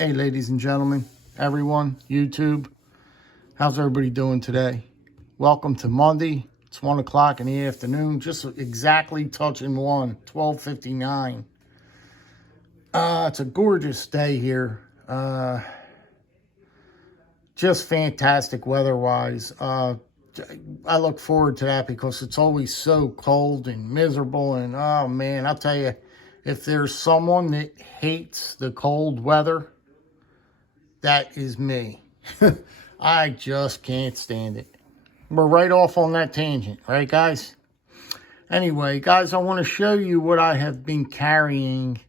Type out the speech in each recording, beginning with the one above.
Hey, ladies and gentlemen, everyone, YouTube, how's everybody doing today? Welcome to Monday. It's 1 o'clock in the afternoon, just exactly touching 12:59. It's a gorgeous day here. Just fantastic weather-wise. I look forward to that because it's always so cold and miserable. And, oh, man, I'll tell you, if there's someone that hates the cold weather, that is me. I just can't stand it. We're right off on that tangent, right, guys? Anyway, guys, I want to show you what I have been carrying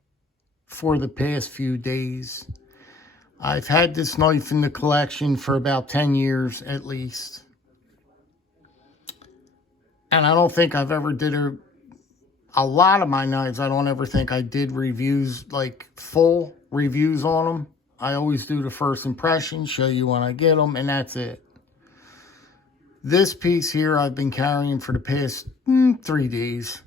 for the past few days. I've had this knife in the collection for about 10 years at least. And I don't think I've ever did a lot of my knives. I don't ever think I did reviews, like full reviews on them. I always do the first impression, show you when I get them, and that's it. This piece here I've been carrying for the past 3 days.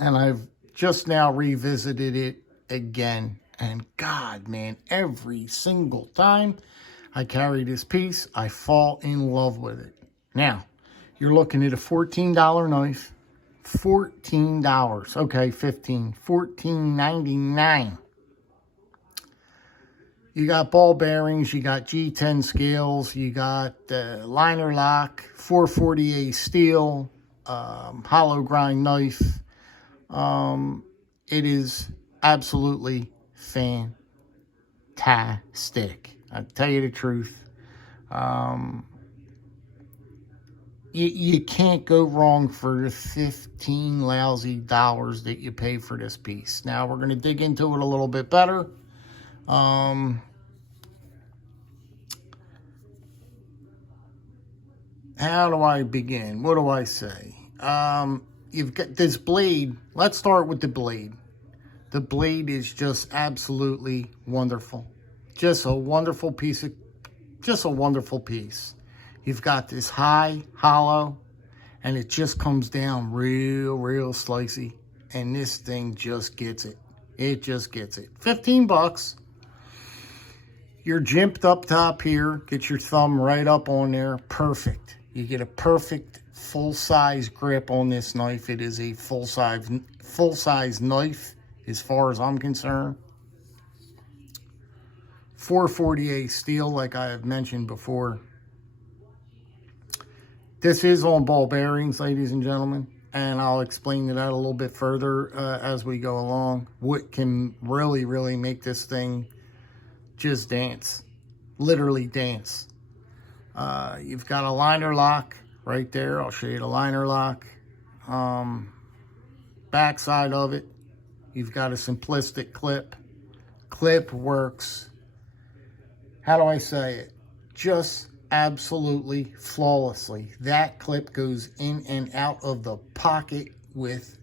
And I've just now revisited it again. And God, man, every single time I carry this piece, I fall in love with it. Now, you're looking at a $14 knife. $14. Okay, 15. $14.99. You got ball bearings, you got G10 scales, you got liner lock, 440A steel, hollow grind knife. It is absolutely fantastic. I'll tell you the truth. You can't go wrong for the 15 lousy dollars that you pay for this piece. Now, we're going to dig into it a little bit better. How do I begin? What do I say? You've got this blade. Let's start with the blade. The blade is just absolutely wonderful. Just a wonderful piece. You've got this high hollow, and it just comes down real slicey. And this thing just gets it. It just gets it. 15 bucks. You're jimped up top here. Get your thumb right up on there. Perfect. You get a perfect full-size grip on this knife. It is a full-size knife as far as I'm concerned. 440A steel, like I have mentioned before. This is on ball bearings, ladies and gentlemen, and I'll explain that a little bit further as we go along. What can really make this thing just dance, literally dance. You've got a liner lock right there. I'll show you the liner lock. Back side of it, you've got a simplistic clip. Clip works, how do I say it? Just absolutely flawlessly. That clip goes in and out of the pocket with,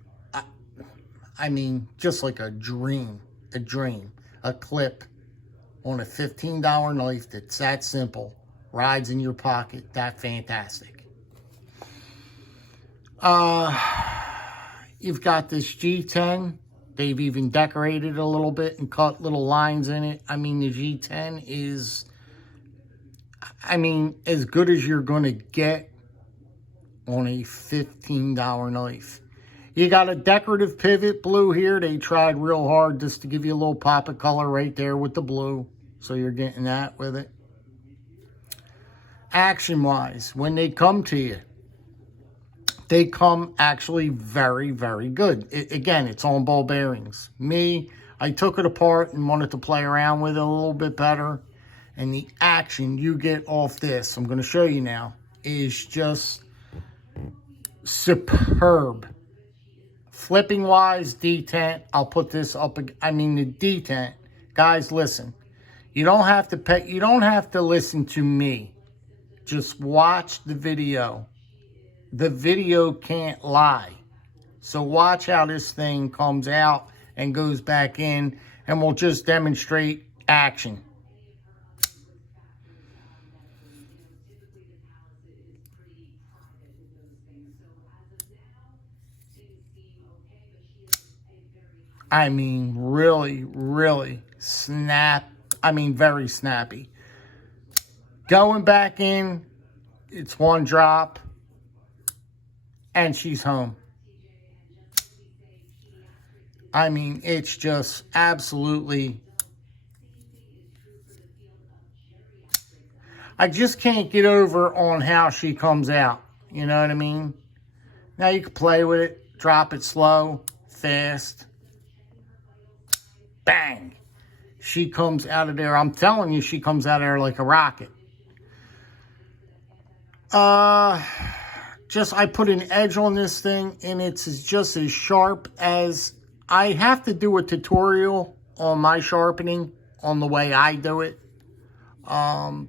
I mean, just like a dream. A clip on a $15 knife that's that simple, rides in your pocket, that fantastic. You've got this G10. They've even decorated a little bit and cut little lines in it. I mean, the G10 is, I mean, as good as you're going to get on a $15 knife. You got a decorative pivot blue here. They tried real hard just to give you a little pop of color right there with the blue. So you're getting that with it. Action-wise, when they come to you, they come actually very good. Again, it's on ball bearings. Me, I took it apart and wanted to play around with it a little bit better. And the action you get off this, I'm going to show you now, is just superb. Flipping-wise, detent, I'll put this up. I mean, the detent, guys, listen. You don't have to listen to me. Just watch the video. The video can't lie. So watch how this thing comes out and goes back in, and we'll just demonstrate action. I mean, really, really very snappy. Going back in, it's one drop, and she's home. I mean, it's just absolutely... I just can't get over on how she comes out. You know what I mean? Now you can play with it, drop it slow, fast. Bang! She comes out of there. I'm telling you, she comes out of there like a rocket. I put an edge on this thing, and it's just as sharp as... I have to do a tutorial on my sharpening on the way I do it.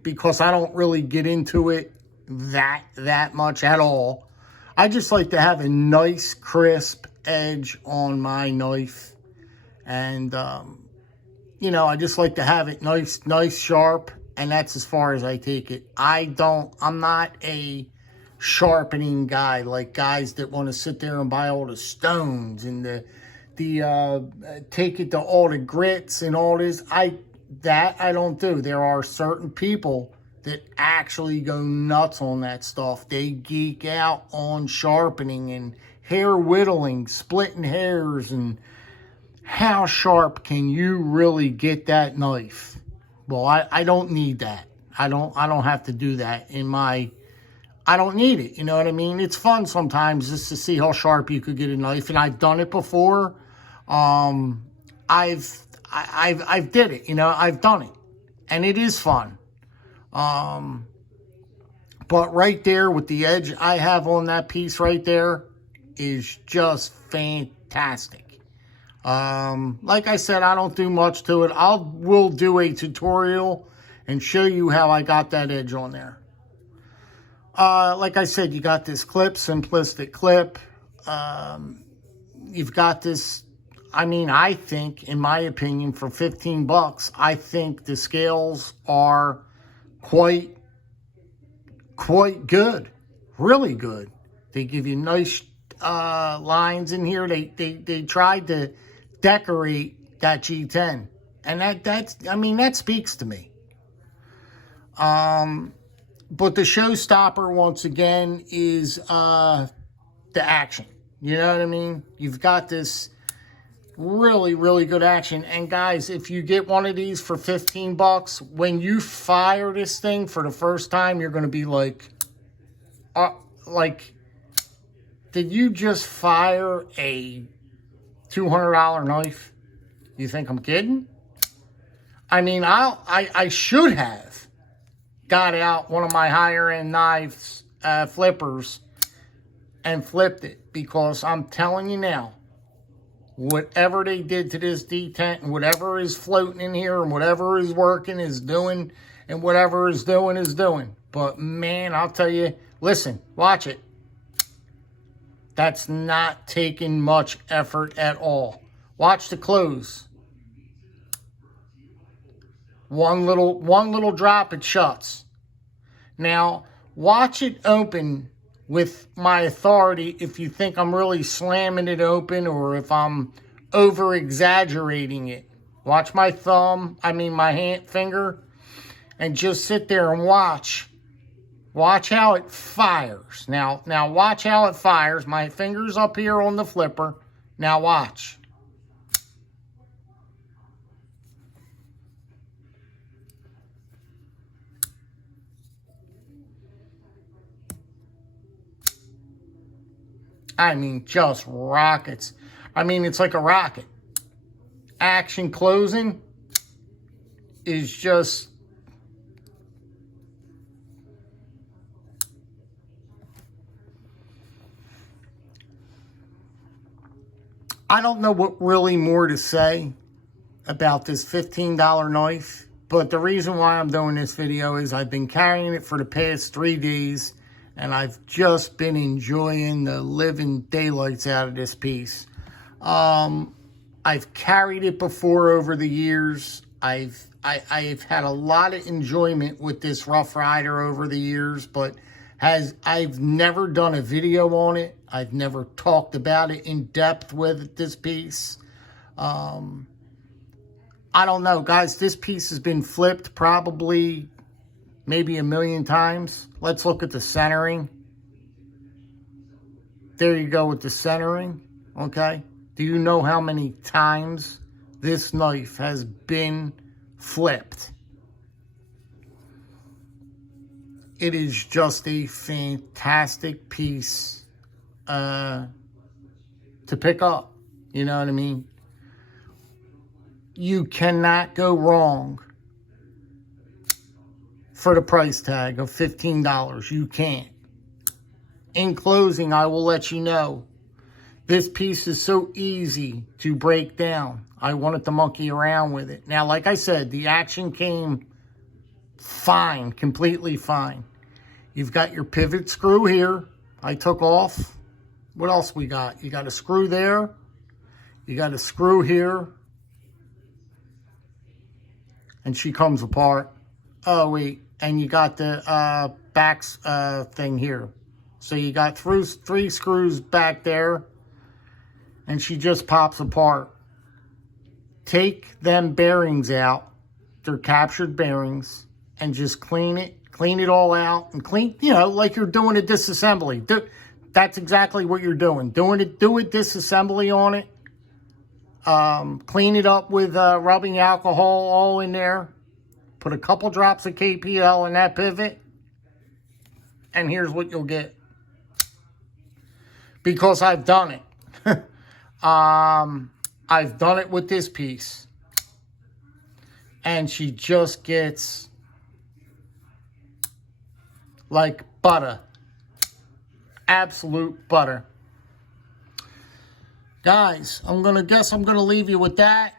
Because I don't really get into it that much at all. I just like to have a nice, crisp edge on my knife. And, you know, I just like to have it nice, sharp. And that's as far as I take it. I'm not a sharpening guy, like guys that want to sit there and buy all the stones and take it to all the grits and all this. That I don't do. There are certain people that actually go nuts on that stuff. They geek out on sharpening and hair whittling, splitting hairs, and how sharp can you really get that knife? Well, I don't need that. I don't have to do that I don't need it. You know what I mean? It's fun sometimes just to see how sharp you could get a knife, and I've done it before. I've did it, you know, I've done it, and it is fun. But right there with the edge I have on that piece right there is just fantastic. Like I said, I don't do much to it. Will do a tutorial and show you how I got that edge on there. Like I said, you got this clip, simplistic clip. You've got this... I mean, I think, in my opinion, for 15 bucks, I think the scales are quite good. Really good. They give you nice lines in here. They tried to decorate that G10. And that speaks to me. But the showstopper, once again, is the action. You know what I mean? You've got this really, really good action. And guys, if you get one of these for 15 bucks, when you fire this thing for the first time, you're going to be like, did you just fire a $200 knife? You think I'm kidding? I mean, I should have got out one of my higher end knives, flippers, and flipped it, because I'm telling you now, whatever they did to this detent, and whatever is floating in here, and whatever is working is doing, and whatever is doing is doing. But man, I'll tell you, listen, watch it. That's not taking much effort at all. Watch the close. One little drop, it shuts. Now, watch it open with my authority if you think I'm really slamming it open or if I'm over-exaggerating it. Watch my my finger, and just sit there and watch. Watch how it fires. Now watch how it fires. My finger's up here on the flipper. Now watch. I mean, just rockets. I mean, it's like a rocket. Action closing is just... I don't know what really more to say about this $15 knife, but the reason why I'm doing this video is I've been carrying it for the past 3 days, and I've just been enjoying the living daylights out of this piece. I've carried it before over the years. I've had a lot of enjoyment with this Rough Rider over the years, but I've never done a video on it. I've never talked about it in depth with this piece. I don't know, guys. This piece has been flipped probably maybe 1,000,000 times. Let's look at the centering. There you go with the centering, okay? Do you know how many times this knife has been flipped? It is just a fantastic piece to pick up. You know what I mean? You cannot go wrong for the price tag of $15. You can't. In closing, I will let you know, this piece is so easy to break down. I wanted to monkey around with it. Now, like I said, the action came fine, completely fine. You've got your pivot screw here. I took off. What else we got? You got a screw there. You got a screw here. And she comes apart. Oh, wait. And you got the backs thing here. So you got three screws back there. And she just pops apart. Take them bearings out. They're captured bearings. And just clean it all out. And clean, you know, like you're doing a disassembly. That's exactly what you're doing. Do a disassembly on it. Clean it up with rubbing alcohol all in there. Put a couple drops of KPL in that pivot. And here's what you'll get. Because I've done it. I've done it with this piece. And she just gets like butter. Absolute butter. Guys, I'm going to leave you with that.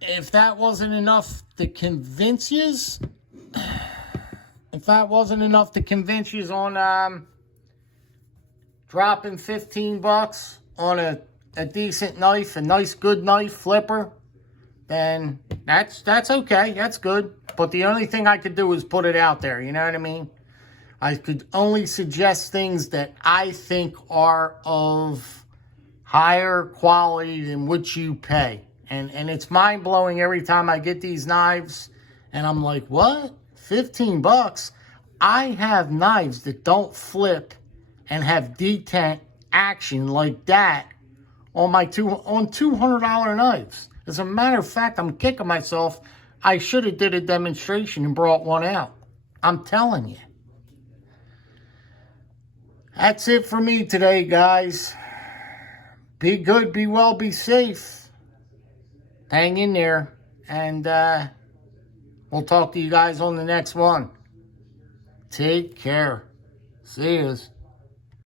If that wasn't enough to convince yous, on dropping $15 on a decent knife, a nice good knife flipper, then that's okay. That's good. But the only thing I could do is put it out there. You know what I mean? I could only suggest things that I think are of higher quality than what you pay. And it's mind-blowing every time I get these knives. And I'm like, what? $15? I have knives that don't flip and have detent action like that on my $200 knives. As a matter of fact, I'm kicking myself. I should have did a demonstration and brought one out. I'm telling you. That's it for me today, guys. Be good, be well, be safe. Hang in there. And we'll talk to you guys on the next one. Take care. See yous.